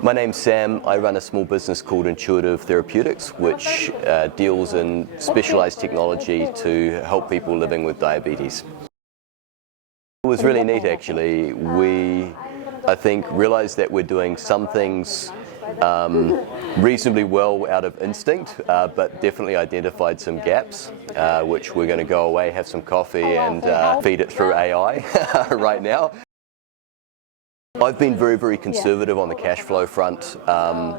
My name's Sam. I run a small business called Intuitive Therapeutics, which deals in specialised technology to help people living with diabetes. It was really neat actually. We, I think, realised that we're doing some things reasonably well out of instinct, but definitely identified some gaps, which we're going to go away, have some coffee and feed it through AI right now. I've been very conservative on the cash flow front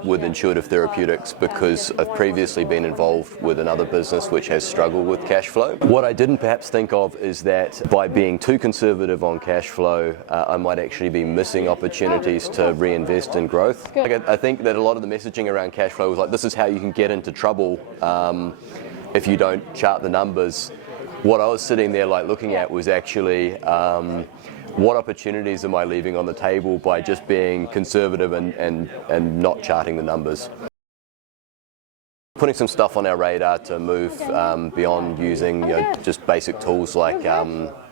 with Intuitive Therapeutics because I've previously been involved with another business which has struggled with cash flow. What I didn't perhaps think of is that by being too conservative on cash flow, I might actually be missing opportunities to reinvest in growth. I think that a lot of the messaging around cash flow was like, this is how you can get into trouble if you don't chart the numbers. What I was sitting there like looking at was actually what opportunities am I leaving on the table by just being conservative and not charting the numbers. Putting some stuff on our radar to move beyond using just basic tools like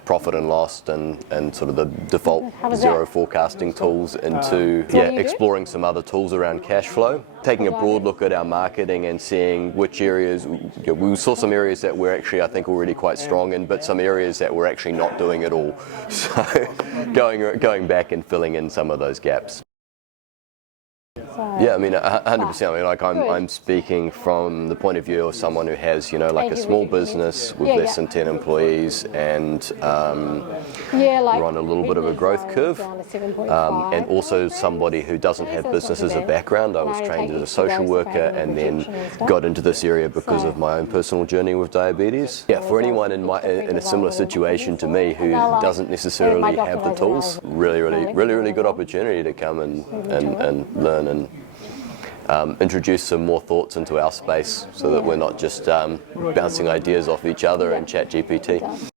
profit and loss and sort of the default zero forecasting tools into exploring some other tools around cash flow. Taking a broad look at our marketing and seeing which areas, we saw some areas that we're actually I think already quite strong in, but some areas that we're actually not doing at all. So going back and filling in some of those gaps. Yeah, I mean, 100%. I mean, like I'm speaking from the point of view of someone who has, like a small business with less than 10 employees and we're on a little bit of a growth curve. And also somebody who doesn't have business as a background. I was trained as a social worker and then got into this area because of my own personal journey with diabetes. Yeah, for anyone in a similar situation to me who doesn't necessarily have the tools, really good opportunity to come and learn and introduce some more thoughts into our space so that we're not just bouncing ideas off each other and ChatGPT.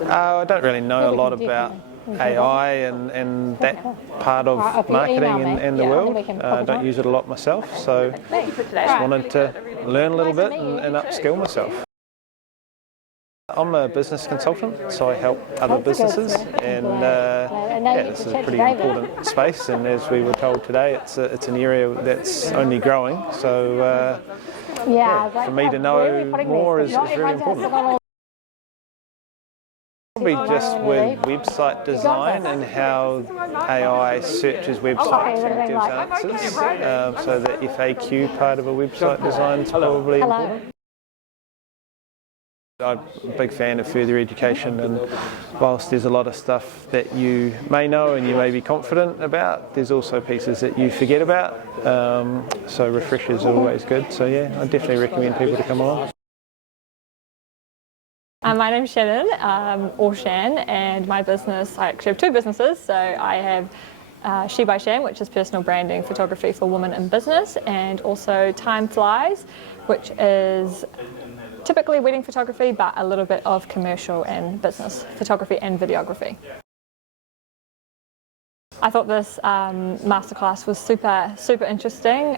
I don't really know a lot about AI and that part of marketing in the world. I don't use it a lot myself, so just wanted to learn a little bit and upskill myself. I'm a business consultant, so I help other businesses, and this is a pretty important space. And as we were told today, it's an area that's only growing. So for me to know more is very important. Probably just with website design and how AI searches websites and gives answers. So the FAQ part of a website design is probably important. I'm a big fan of further education, and whilst there's a lot of stuff that you may know and you may be confident about, there's also pieces that you forget about, so refreshers are always good. So yeah, I definitely recommend people to come along. My name's Shannon, or Shan, and my business, I actually have two businesses. So I have She by Shan, which is personal branding photography for women in business, and also Time Flies, which is typically wedding photography, but a little bit of commercial and business photography and videography. I thought this masterclass was super interesting.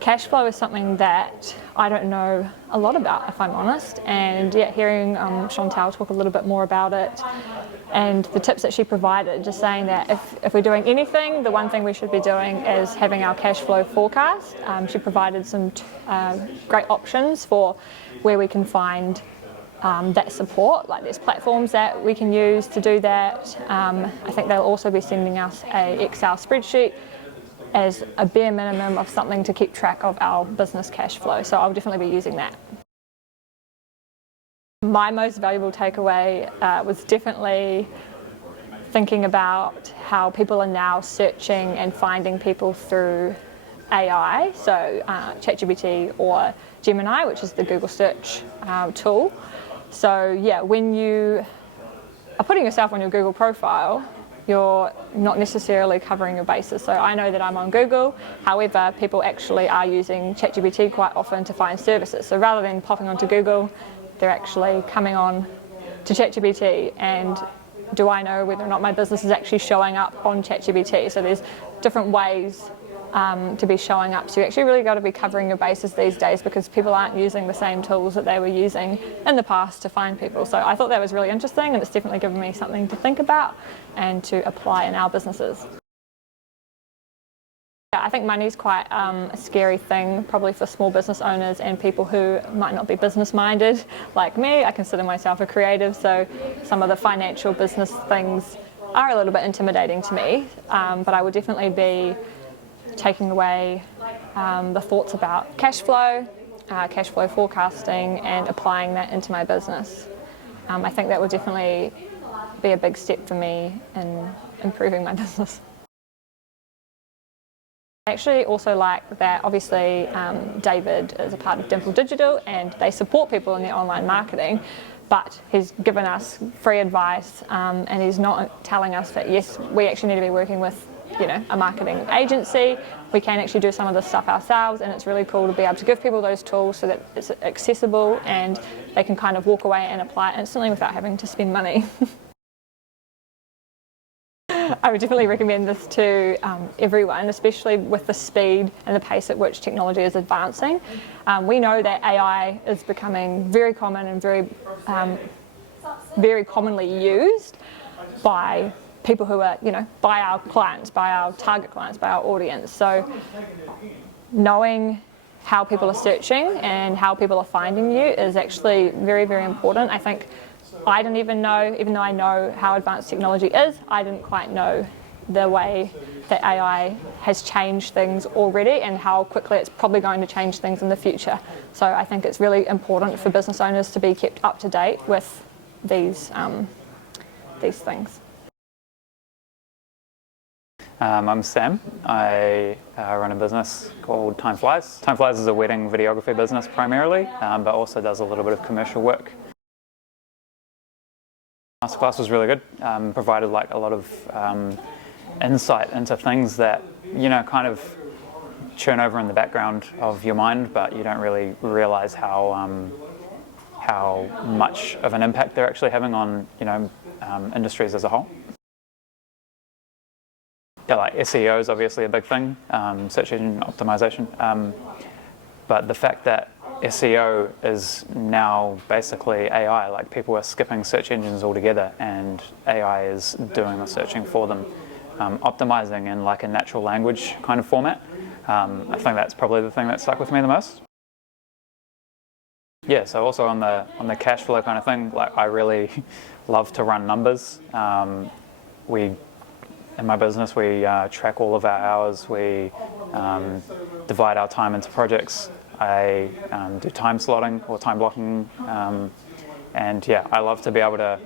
Cash flow is something that I don't know a lot about, if I'm honest, and hearing Chantelle talk a little bit more about it and the tips that she provided, just saying that if we're doing anything, the one thing we should be doing is having our cash flow forecast. She provided some great options for where we can find that support, like there's platforms that we can use to do that. I think they'll also be sending us a Excel spreadsheet as a bare minimum of something to keep track of our business cash flow, so I'll definitely be using that. My most valuable takeaway was definitely thinking about how people are now searching and finding people through AI, so ChatGPT or Gemini, which is the Google search tool. So yeah, when you are putting yourself on your Google profile, you're not necessarily covering your bases. So I know that I'm on Google, however, people actually are using ChatGPT quite often to find services. So rather than popping onto Google, they're actually coming on to ChatGPT, and do I know whether or not my business is actually showing up on ChatGPT? So there's different ways to be showing up. So you actually really got to be covering your bases these days because people aren't using the same tools that they were using in the past to find people. So I thought that was really interesting, and it's definitely given me something to think about and to apply in our businesses. I think money is quite a scary thing, probably for small business owners and people who might not be business minded like me. I consider myself a creative, so some of the financial business things are a little bit intimidating to me, but I would definitely be taking away the thoughts about cash flow forecasting, and applying that into my business. I think that would definitely be a big step for me in improving my business. I actually also like that obviously David is a part of Dimple Digital and they support people in their online marketing, but he's given us free advice and he's not telling us that yes, we actually need to be working with a marketing agency. We can actually do some of this stuff ourselves, and it's really cool to be able to give people those tools so that it's accessible and they can kind of walk away and apply it instantly without having to spend money. I would definitely recommend this to everyone, especially with the speed and the pace at which technology is advancing. We know that AI is becoming very common and very commonly used by people who are, by our clients, by our target clients, by our audience. So knowing how people are searching and how people are finding you is actually very, very important. I think I didn't even know, even though I know how advanced technology is, I didn't quite know the way that AI has changed things already and how quickly it's probably going to change things in the future. So I think it's really important for business owners to be kept up to date with these things. I'm Sam. I run a business called Time Flies. Time Flies is a wedding videography business primarily, but also does a little bit of commercial work. Masterclass was really good. Provided like a lot of insight into things that kind of churn over in the background of your mind, but you don't really realize how much of an impact they're actually having on industries as a whole. Yeah, like SEO is obviously a big thing, search engine optimization, but the fact that SEO is now basically AI, like people are skipping search engines altogether and AI is doing the searching for them, optimizing in like a natural language kind of format. I think that's probably the thing that stuck with me the most. Yeah, so also on the cash flow kind of thing, like I really love to run numbers. In my business, we track all of our hours, we divide our time into projects. I do time slotting or time blocking, and yeah, I love to be able to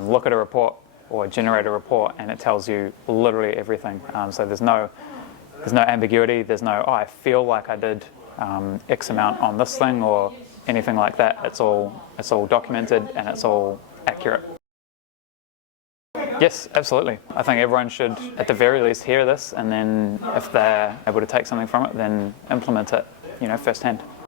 look at a report or generate a report and it tells you literally everything. So there's no ambiguity, there's no, I feel like I did X amount on this thing or anything like that. It's all documented and it's all accurate. Yes, absolutely. I think everyone should, at the very least, hear this, and then if they're able to take something from it, then implement it, firsthand.